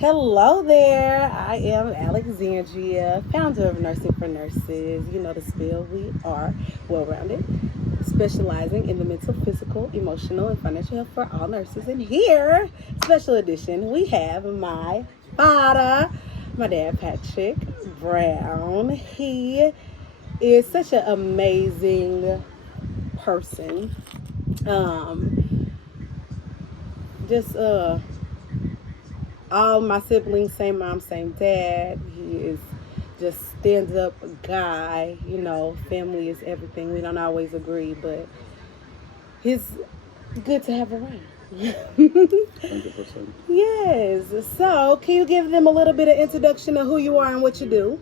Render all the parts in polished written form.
Hello there. I am Alexandria, founder of Nursing for Nurses. You know the spiel. We are well rounded, specializing in the mental, physical, emotional, and financial health for all nurses. And here, special edition, we have my father, my dad, Patrick Brown. He is such an amazing person. Um, just all my siblings, same mom, same dad. He is just stands up guy. You know, family is everything. We don't always agree, but he's good to have around. 100%. Yes. So, can you give them a little bit of introduction of who you are and what you do?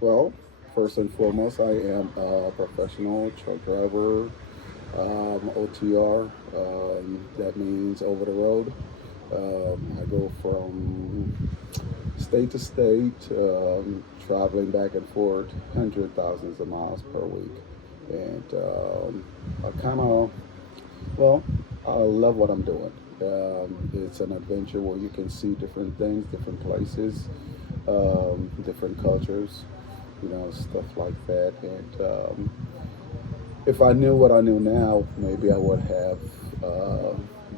Well, first and foremost, I am a professional truck driver, OTR. That means over the road. I go from state to state, traveling back and forth, hundred thousands of miles per week. And I kind of, well, I love what I'm doing. It's an adventure where you can see different things, different places, different cultures, stuff like that. And if I knew what I knew now, maybe I would have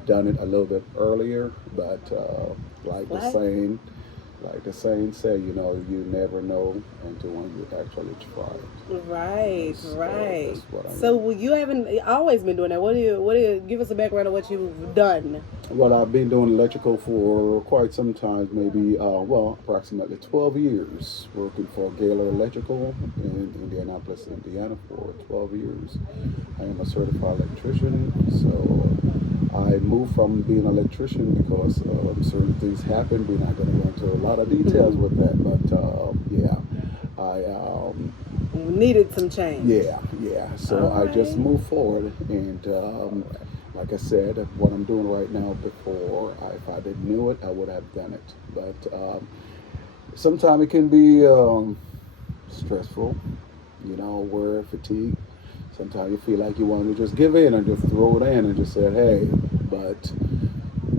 done it a little bit earlier. But like the What? saying, say, you never know until when you actually try it. Right, right. That's what I So mean. well, you haven't always been doing that. What do you give us a background of what you've done? Well, I've been doing electrical for quite some time, maybe, approximately 12 years, working for Gaylor Electrical in Indianapolis, Indiana for 12 years. I am a certified electrician, so I moved from being an electrician because certain things happened. We're not going to go into a lot of details with that, but yeah, I Needed some change. yeah. So All I just right. moved forward, and like I said, what I'm doing right now, before, if I didn't knew it, I would have done it. But sometimes it can be stressful, where fatigue. Sometimes you feel like you want to just give in and just throw it in and just say, hey, but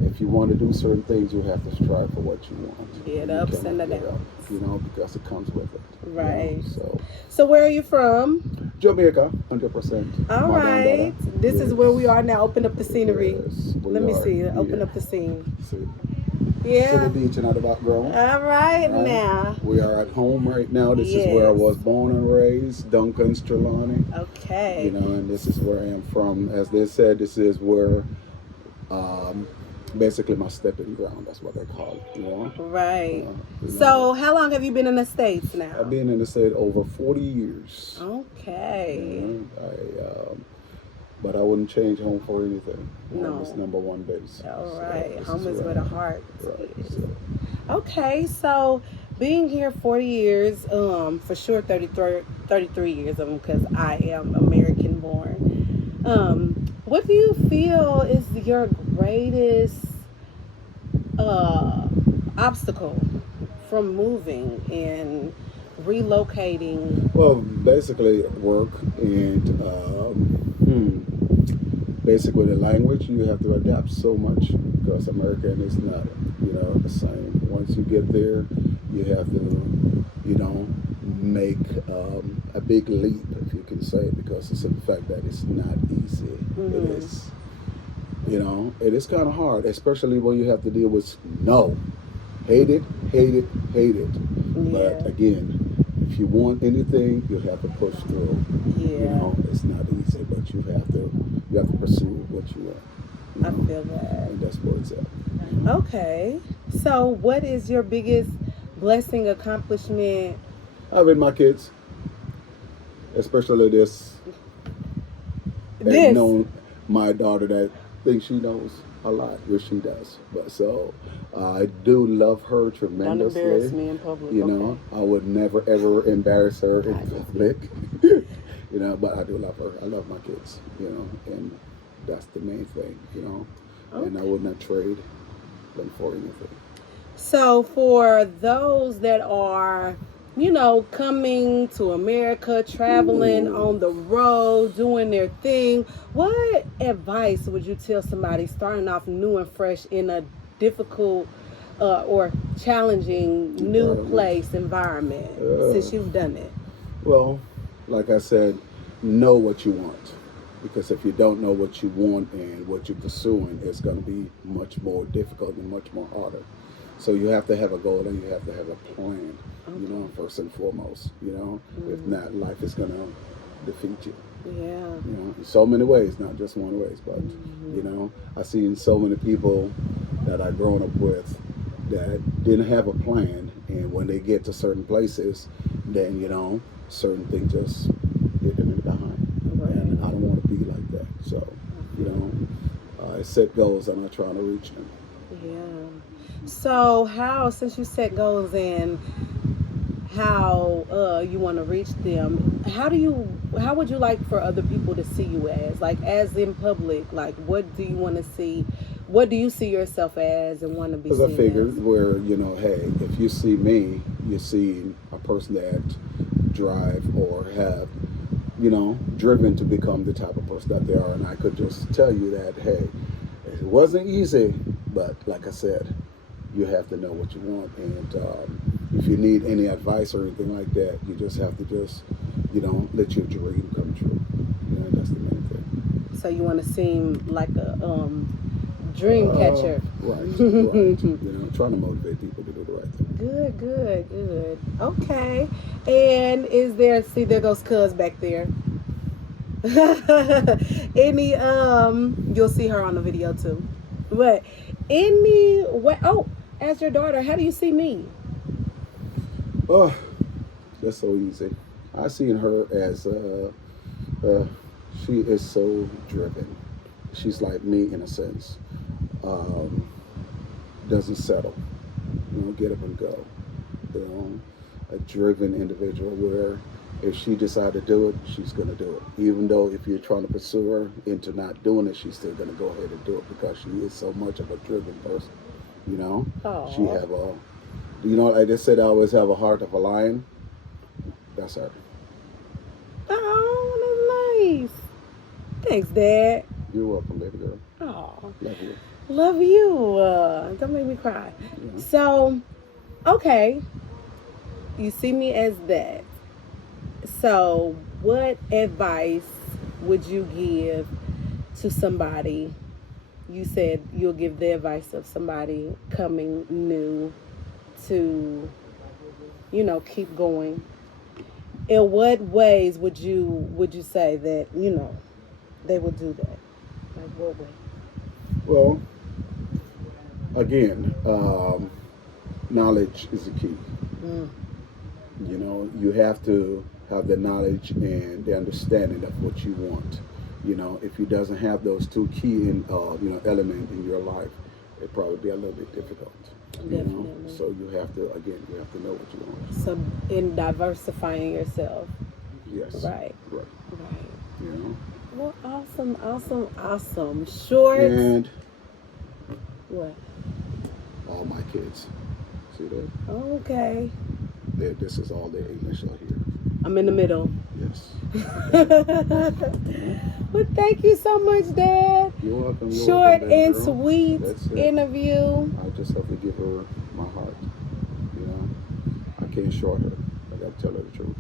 if you want to do certain things, you have to strive for what you want, Yeah, and the you ups and cannot the give up, downs. because it comes with it. Right. So So where are you from? Jamaica, 100%. All Madam right. Dada. This is where we Yes. are now. Open up the scenery. Yes, we Let me are see. Open here. up the scene. See, see the Yeah. beach in the background. All right All right. now. We are at home right now. This is where I Yes. was born and raised, Duncan Strelani. Okay. And this is where I am from. As they said, this is where um, basically my stepping ground. That's what they call it. Right. Uh, you know, So how long have you been in the States I've now? been in the state over 40 years. Okay. But I wouldn't change home for anything. Home is No. number one base. All So right. this is Home is where where I the am. heart Right. is. So Okay, so being here 40 years, for sure 33 years of them because I am American born. What do you feel is your greatest uh, obstacle from moving and relocating? well, basically work and basically the language, you have to adapt so much because American is not the same. Once you get there, you have to make a big leap, if you can say, because it's in fact that it's not easy. It Hmm. is it is kind of hard, especially when you have to deal with no, hate it, hate it, hate it. Yeah, But again, if you want anything, you have to push through. yeah, It's not easy, but you have to pursue what you want. I feel that. And that's where it's at. Okay, so what is your biggest blessing accomplishment? Having my kids, especially this, and This. knowing my daughter that thinks she knows a lot, which she does. But so I do love her Don't embarrass tremendously. me in public, okay? I would never ever embarrass her in I just, public. But I do love her. I love my kids. And that's the main thing. And I okay. would not trade them for anything. So for those that are, coming to America, traveling Ooh. on the road, doing their thing, what advice would you tell somebody starting off new and fresh in a difficult or challenging new Environment. environment since you've done it? Well, like I said, know what you want. Because if you don't know what you want and what you're pursuing, it's going to be much more difficult and much more harder. So you have to have a goal and you have to have a plan, you know, first and foremost, you know. If not, life is going to defeat you. Yeah. You know, in so many ways, not just one ways, but, you know, I've seen so many people that I've grown up with that didn't have a plan. And when they get to certain places, then, you know, certain things just hit them in the behind. Right. And I don't want to be like that. So, you know, I set goals and I'm trying to reach them. Yeah. So how, since you set goals and how you want to reach them, how would you like for other people to see you as, like, as in public? Like, what do you want to see? What do you see yourself as and want to be seen Because I figured as? where, you know, hey, if you see me, you see a person that drive or have, you know, driven to become the type of person that they are. And I could just tell you that, hey, it wasn't easy, but like I said, you have to know what you want. And if you need any advice or anything like that, you just have to just, you know, let your dream come true. You know, that's the main thing. So you want to seem like a dream catcher. Right, right. You know, trying to motivate people to do the right thing. Good, good, good. Okay. And is there, see, there goes Cuz back there. Any you'll see her on the video too. But any way, oh, as your daughter, how do you see me? Oh, that's so easy. I seen her as she is so driven. She's like me in a sense. Doesn't settle. You know, get up and go. You know, a driven individual where if she decides to do it, she's going to do it. Even though if you're trying to pursue her into not doing it, she's still going to go ahead and do it because she is so much of a driven person. You know, Aww. she have a, you know, like they said, I always have a heart of a lion. That's her. Oh, that's nice. Thanks, Dad. You're welcome, baby girl. Oh, Love you. love you. Don't make me cry. Yeah. So, okay, you see me as that. So, what advice would you give to somebody? You said you'll give the advice of somebody coming new to, you know, keep going. In what ways would you say that, you know, they would do that? Like what way? Well, again, knowledge is the key. Mm. You know, you have to have the knowledge and the understanding of what you want. You know, if you doesn't have those two key you know, element in your life, it probably be a little bit difficult. You know? Definitely. So you have to, again, you have to know what you want. So in diversifying yourself. Yes. Right. Right. Right. You know. Well, awesome, awesome, awesome. Short. And What? all my kids. See that? Okay. This is all their initial here. I'm in the middle. Yes. Well, thank you so much, Dad. You're welcome. You're Short welcome, baby and girl. sweet That's it. interview. I just have to give her my heart. You know, I can't short her. I got to tell her the truth.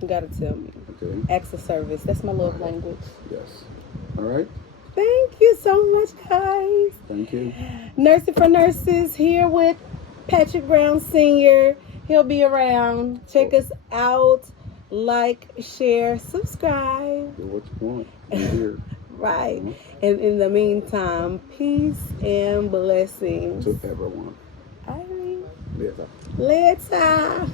You gotta tell me. Okay. Acts of service. That's my love language. Yes. All right. Thank you so much, guys. Thank you. Nursing for Nurses here with Patrick Brown Sr. He'll be around. Check us out. Like, share, subscribe. Do what you want. You're here. Right. And in the meantime, peace and blessings. To everyone. All right. Later. Later.